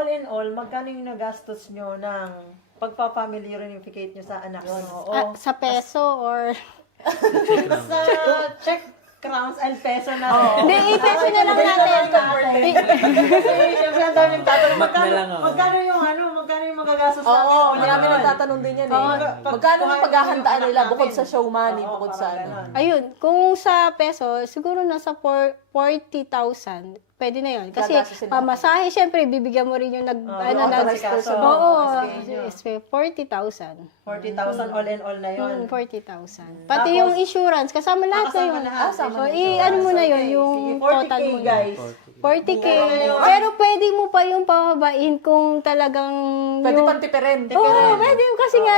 all in all, magkano yung nagastos nyo ng pagpa-family reunificate nyo sa anak nyo? O Sa peso or... sa check crowns and peso na. Hindi, i-peso na lang natin. Kasi syempre ang dami nagtatanong, Mat na lang ako. magkano yung magagastos Oo, namin? marami nagtatanong din yan eh. Magkano yung paghahandaan nila bukod sa show money, bukod sa ano? Ayun, kung sa peso, siguro nasa 40,000. Pwede na yun. Kasi Gagastusin natin. pamasahe, syempre, bibigyan mo rin yung asikaso. Oo, SK 40,000. 40,000 all in all na yun. 40,000. Pati yung insurance, kasama lahat na yun. So, ano mo na yun, yung total mo na. Guys. 40K. Pero pwede mo pa yung pababain kung talagang... Pwede pang tipirin. Oo, pwede. Kasi nga,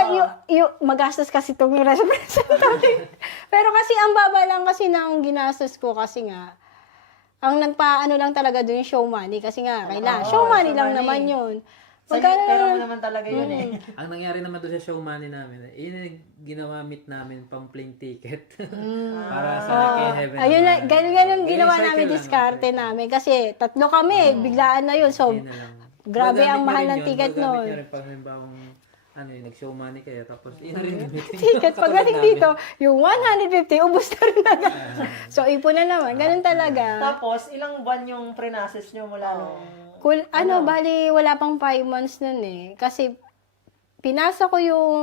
magastos kasi itong representative. Pero kasi ang baba lang kasi ng ginastos ko kasi nga, ang nagpaano lang talaga doon yung show money. Kasi nga, kailangan. Show money lang naman yun. Pero mo naman talaga yun eh. Ang nangyari naman doon sa show money namin, ginawa meet namin pang plane ticket. Para sa kay Heaven. Ayun na, ganun ginawa Recycle namin, lang, diskarte namin. Kasi 3 kami, biglaan na yun. So, Yun na lang. grabe ang Magamit nyo mahal rin ng yun, ticket magamit nun. nyo rin pag halimbawang nag-show money kayo, tapos yun na rin gamitin. Ticket, pagdating Katulad dito, yung 150, ubos na rin agad. So, ipon na naman. Ganun talaga. Tapos, ilang buwan yung pre-nasis nyo mula nung... Bali, wala pang 5 months nun eh. Kasi, pinasa ko yung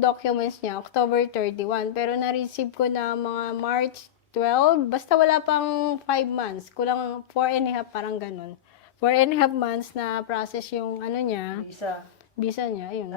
documents niya, October 31. Pero na-receive ko na mga March 12. Basta wala pang 5 months. Kulang 4 and a half, parang ganun. 4 and a half months na process yung ano niya, Isa. visa niya. Ayun.